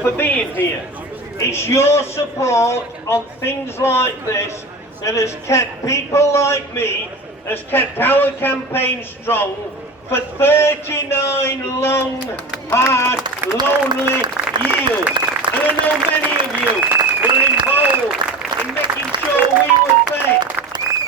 for being here. It's your support on things like this that has kept people like me, has kept our campaign strong for 39 long, hard, lonely years. And I know many of you were involved in making sure we were fed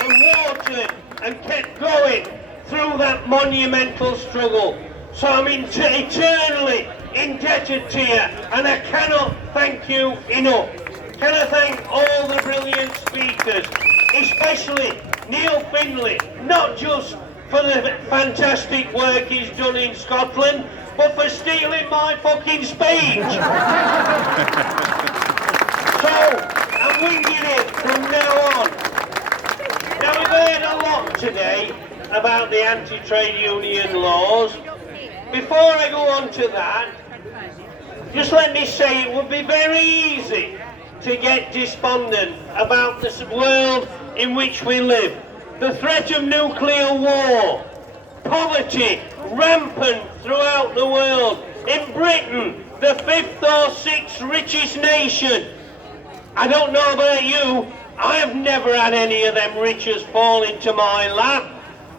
and watered and kept going through that monumental struggle. So I'm eternally indebted to you, and I cannot thank you enough. Can I thank all the brilliant speakers, especially Neil Findlay, not just for the fantastic work he's done in Scotland, but for stealing my fucking speech. So, I'm winging it from now on. Now, we've heard a lot today about the anti-trade union laws. Before I go on to that, just let me say it would be very easy to get despondent about this world in which we live. The threat of nuclear war, poverty rampant throughout the world. In Britain, the 5th or 6th richest nation. I don't know about you, I have never had any of them riches fall into my lap,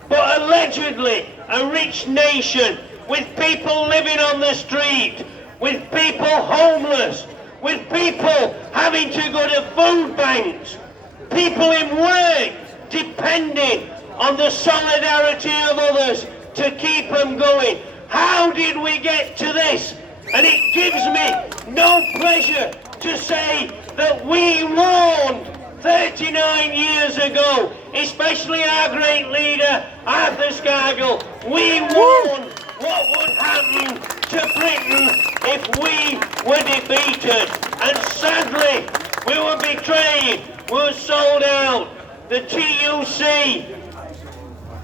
but allegedly a rich nation with people living on the street, with people homeless, with people having to go to food banks, people in work depending on the solidarity of others to keep them going. How did we get to this? And it gives me no pleasure to say that we warned 39 years ago, especially our great leader Arthur Scargill, we warned what would happen to Britain if we were defeated. And sadly, we were betrayed, we were sold out. The TUC,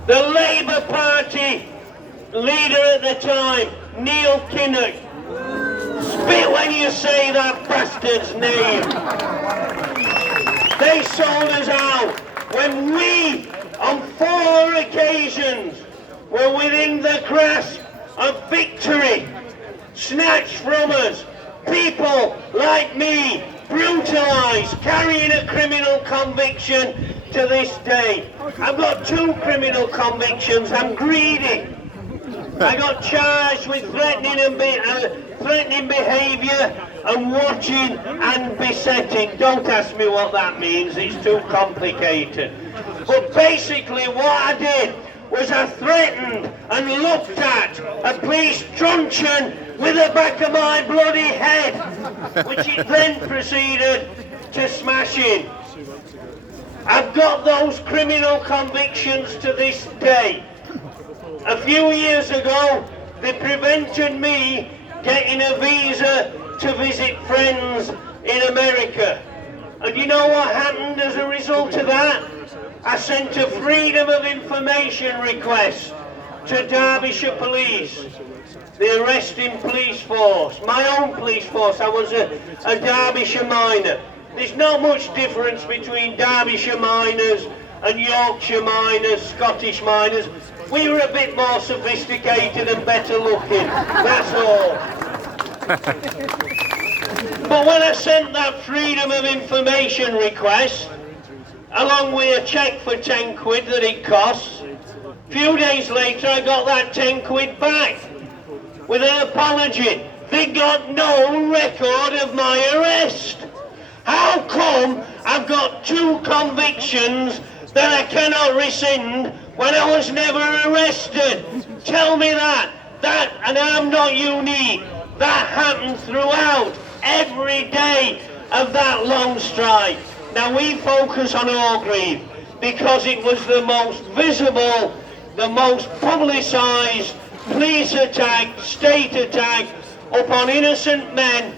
the Labour Party leader at the time, Neil Kinnock, spit when you say that bastard's name. They sold us out when we, on 4 occasions, were within the grasp of victory, snatched from us. People like me, brutalised, carrying a criminal conviction to this day. I've got 2 criminal convictions. I'm greedy. I got charged with threatening behaviour and watching and besetting. Don't ask me what that means, it's too complicated. But basically what I did was I threatened and looked at a police truncheon with the back of my bloody head, which it then proceeded to smash in. I've got those criminal convictions to this day. A few years ago, they prevented me getting a visa to visit friends in America. And you know what happened as a result of that? I sent a Freedom of Information request to Derbyshire Police, the arresting police force, my own police force. I was a Derbyshire miner. There's not much difference between Derbyshire miners and Yorkshire miners, Scottish miners. We were a bit more sophisticated and better looking, that's all. But when I sent that Freedom of Information request, along with a cheque for 10 quid that it costs, a few days later I got that 10 quid back with an apology. They got no record of my arrest. How come I've got 2 convictions that I cannot rescind when I was never arrested? Tell me that. And I'm not unique. That happened throughout every day of that long strike. Now we focus on Orgreave because it was the most visible, the most publicised police attack, state attack upon innocent men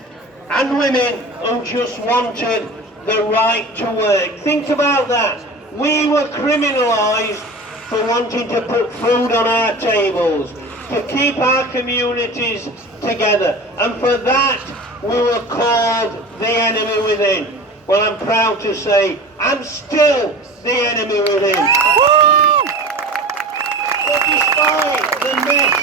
and women who just wanted the right to work. Think about that. We were criminalised for wanting to put food on our tables, to keep our communities together. And for that, we were called the enemy within. Well, I'm proud to say I'm still the enemy within. But despite the mess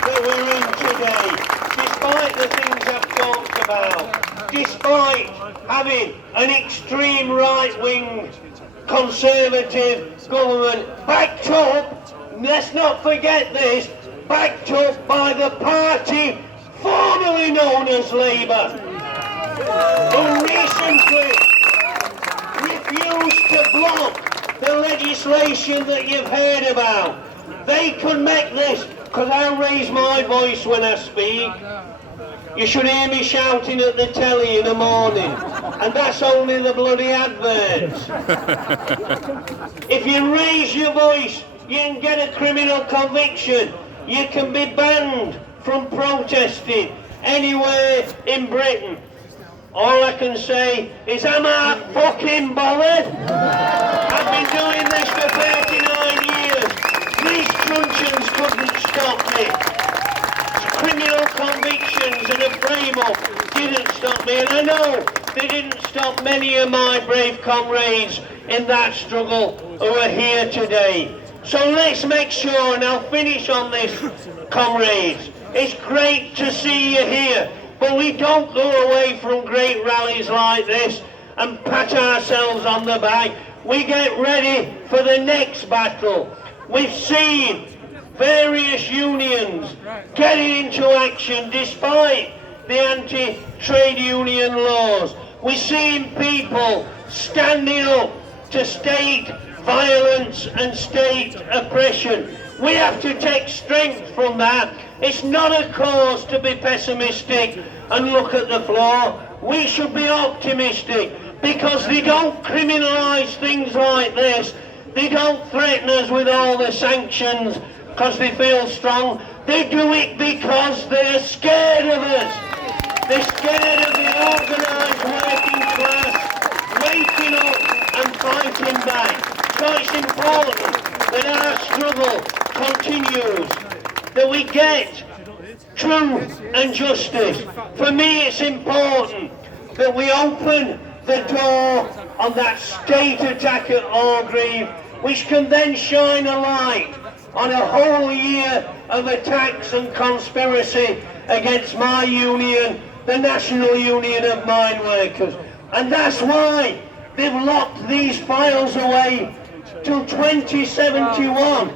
that we're in today, despite the things I've talked about, despite having an extreme right-wing conservative government backed up, let's not forget this, backed up by the party formerly known as Labour, who recently refused to block the legislation that you've heard about. They could make this, because I raise my voice when I speak. You should hear me shouting at the telly in the morning, and that's only the bloody adverts. If you raise your voice, you can get a criminal conviction. You can be banned from protesting anywhere in Britain. All I can say is, am I fucking bothered? I've been doing this for 39 years. These truncheons couldn't stop me. Criminal convictions and a frame-up didn't stop me, and I know they didn't stop many of my brave comrades in that struggle who are here today. So let's make sure, and I'll finish on this, comrades. It's great to see you here, but we don't go away from great rallies like this and pat ourselves on the back. We get ready for the next battle. We've seen various unions getting into action despite the anti-trade union laws. We're seeing people standing up to state violence and state oppression. We have to take strength from that. It's not a cause to be pessimistic and look at the floor. We should be optimistic, because they don't criminalise things like this. They don't threaten us with all the sanctions because they feel strong. They do it because they're scared of us. They're scared of the organised working class waking up and fighting back. So it's important that our struggle continues, that we get truth and justice. For me, it's important that we open the door on that state attack at Orgreave, which can then shine a light on a whole year of attacks and conspiracy against my union, the National Union of Mine Workers. And that's why they've locked these files away till 2071.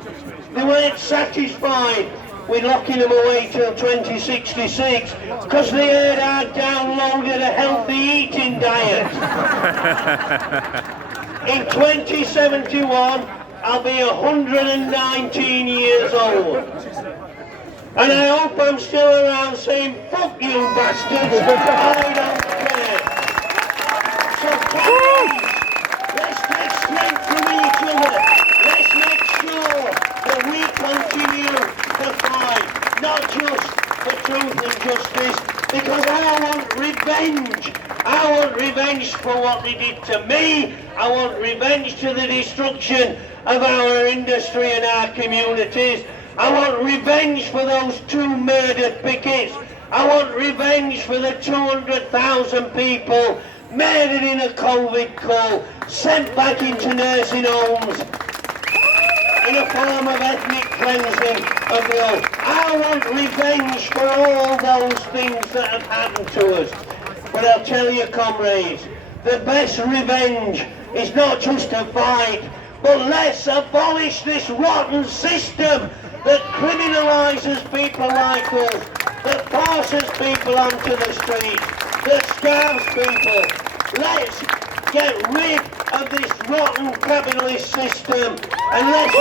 They weren't satisfied with locking them away till 2066 because they heard I'd downloaded a healthy eating diet. In 2071, I'll be 119 years old. And I hope I'm still around saying, fuck you bastards, I don't care. So please, let's take strength from each other. Let's make sure that we continue to fight, not just for truth and justice, because I want revenge. I want revenge for what they did to me. I want revenge to the destruction of our industry and our communities. I want revenge for those 2 murdered pickets. I want revenge for the 200,000 people murdered in a COVID call, sent back into nursing homes in a form of ethnic cleansing of the earth. I want revenge for all those things that have happened to us. But I'll tell you, comrades, the best revenge is not just to fight, but let's abolish this rotten system that criminalises people like us, that forces people onto the street, that starves people. Let's get rid of this rotten capitalist system, and let's